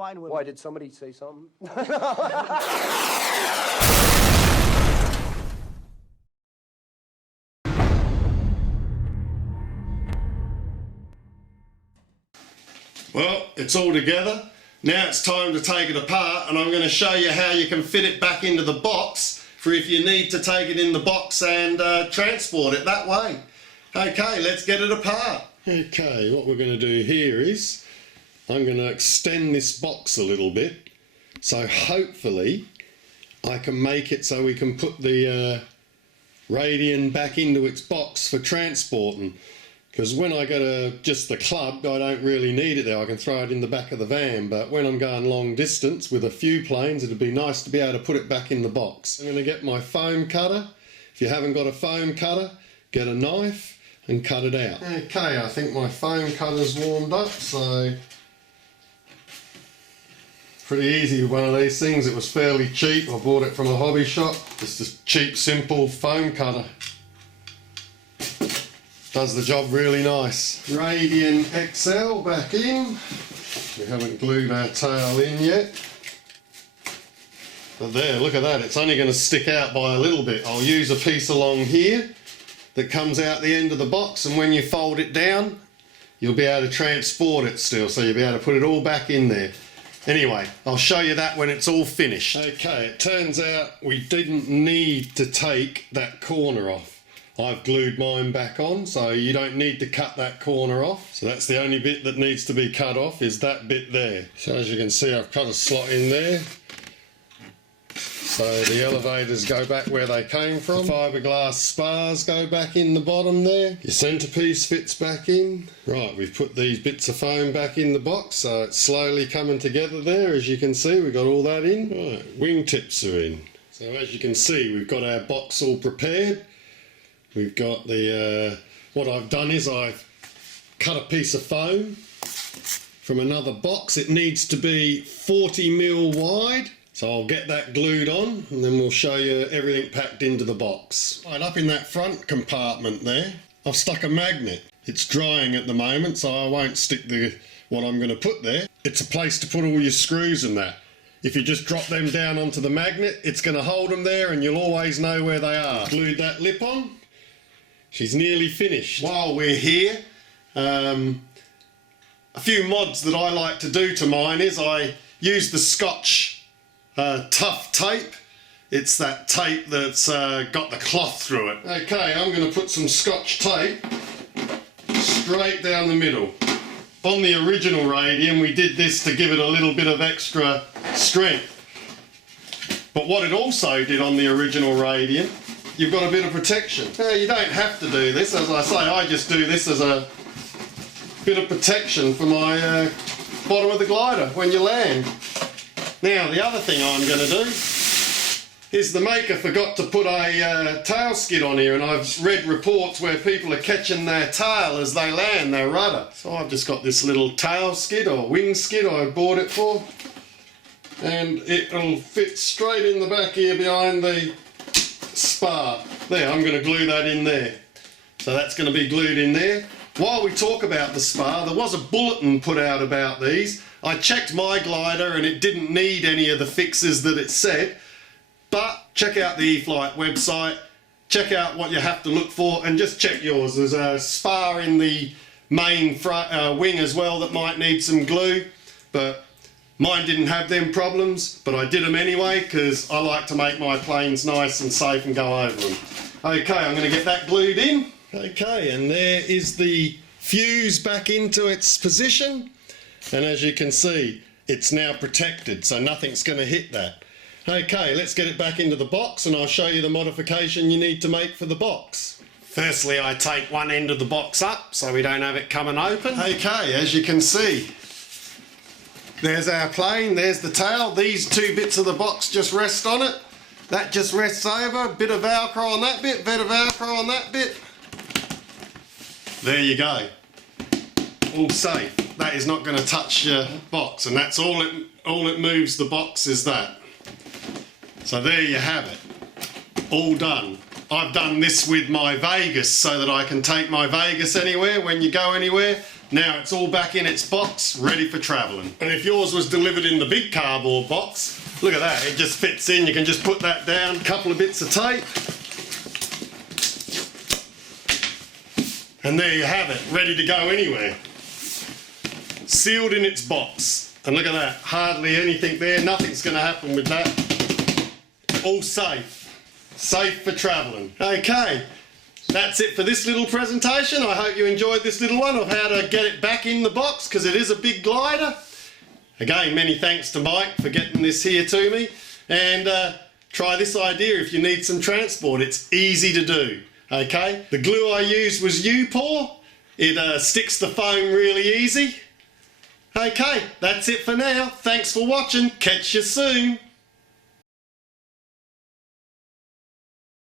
fine women. Why, did somebody say something? Well, it's all together. Now it's time to take it apart, and I'm going to show you how you can fit it back into the box for if you need to take it in the box and transport it that way. Okay, let's get it apart. Okay, what we're going to do here is I'm going to extend this box a little bit, so hopefully I can make it so we can put the Radian back into its box for transporting. Because when I go to just the club, I don't really need it there. I can throw it in the back of the van, but when I'm going long distance with a few planes, it'd be nice to be able to put it back in the box. I'm going to get my foam cutter. If you haven't got a foam cutter, get a knife and cut it out. Okay, I think my foam cutter's warmed up, so pretty easy with one of these things. It was fairly cheap. I bought it from a hobby shop. Just a cheap, simple foam cutter. Does the job really nice. Radian XL back in. We haven't glued our tail in yet. But there, look at that. It's only going to stick out by a little bit. I'll use a piece along here that comes out the end of the box, and when you fold it down, you'll be able to transport it still. So you'll be able to put it all back in there. Anyway, I'll show you that when it's all finished. Okay, it turns out we didn't need to take that corner off. I've glued mine back on, so you don't need to cut that corner off. So that's the only bit that needs to be cut off, is that bit there. So as you can see, I've cut a slot in there. So the elevators go back where they came from. The fiberglass spars go back in the bottom there. Your centerpiece fits back in. Right, we've put these bits of foam back in the box, so it's slowly coming together there. As you can see, we've got all that in. Right, wingtips are in. So as you can see, we've got our box all prepared. We've got the, what I've done is I've cut a piece of foam from another box. It needs to be 40mm wide. So I'll get that glued on, and then we'll show you everything packed into the box. Right, up in that front compartment there, I've stuck a magnet. It's drying at the moment, so I won't stick what I'm going to put there. It's a place to put all your screws and that. If you just drop them down onto the magnet, it's going to hold them there, and you'll always know where they are. Glued that lip on. She's nearly finished. While we're here, a few mods that I like to do to mine is I use the Scotch tough tape. It's that tape that's got the cloth through it. Okay, I'm going to put some Scotch tape straight down the middle. On the original Radian, we did this to give it a little bit of extra strength. But what it also did on the original Radian, you've got a bit of protection. Now, you don't have to do this. As I say, I just do this as a bit of protection for my bottom of the glider when you land. Now, the other thing I'm going to do is the maker forgot to put a tail skid on here, and I've read reports where people are catching their tail as they land, their rudder. So I've just got this little tail skid or wing skid I bought it for, and it'll fit straight in the back here behind the spar. There, I'm going to glue that in there. So that's going to be glued in there. While we talk about the spar, there was a bulletin put out about these. I checked my glider and it didn't need any of the fixes that it said, but check out the E-flite website, check out what you have to look for, and just check yours. There's a spar in the main front, wing as well that might need some glue, but mine didn't have them problems, but I did them anyway because I like to make my planes nice and safe and go over them. Okay, I'm going to get that glued in. Okay, and there is the fuse back into its position, and as you can see, it's now protected, so nothing's going to hit that. Okay, let's get it back into the box, and I'll show you the modification you need to make for the box. Firstly, I take one end of the box up so we don't have it coming open. Okay, as you can see, there's our plane, there's the tail. These two bits of the box just rest on it. That just rests over. Bit of Velcro on that bit, bit of Velcro on that bit. There you go. All safe. That is not going to touch your box, and that's all it moves the box is that. So there you have it. All done. I've done this with my Vegas so that I can take my Vegas anywhere when you go anywhere. Now it's all back in its box, ready for travelling. And if yours was delivered in the big cardboard box, look at that, it just fits in. You can just put that down, a couple of bits of tape, and there you have it, ready to go anywhere. Sealed in its box. And look at that, hardly anything there, nothing's going to happen with that. All safe. Safe for travelling. Okay, that's it for this little presentation. I hope you enjoyed this little one of how to get it back in the box, because it is a big glider. Again, many thanks to Mike for getting this here to me. And try this idea if you need some transport. It's easy to do. Okay, the glue I used was U-Pour. It sticks the foam really easy. Okay, that's it for now. Thanks for watching. Catch you soon.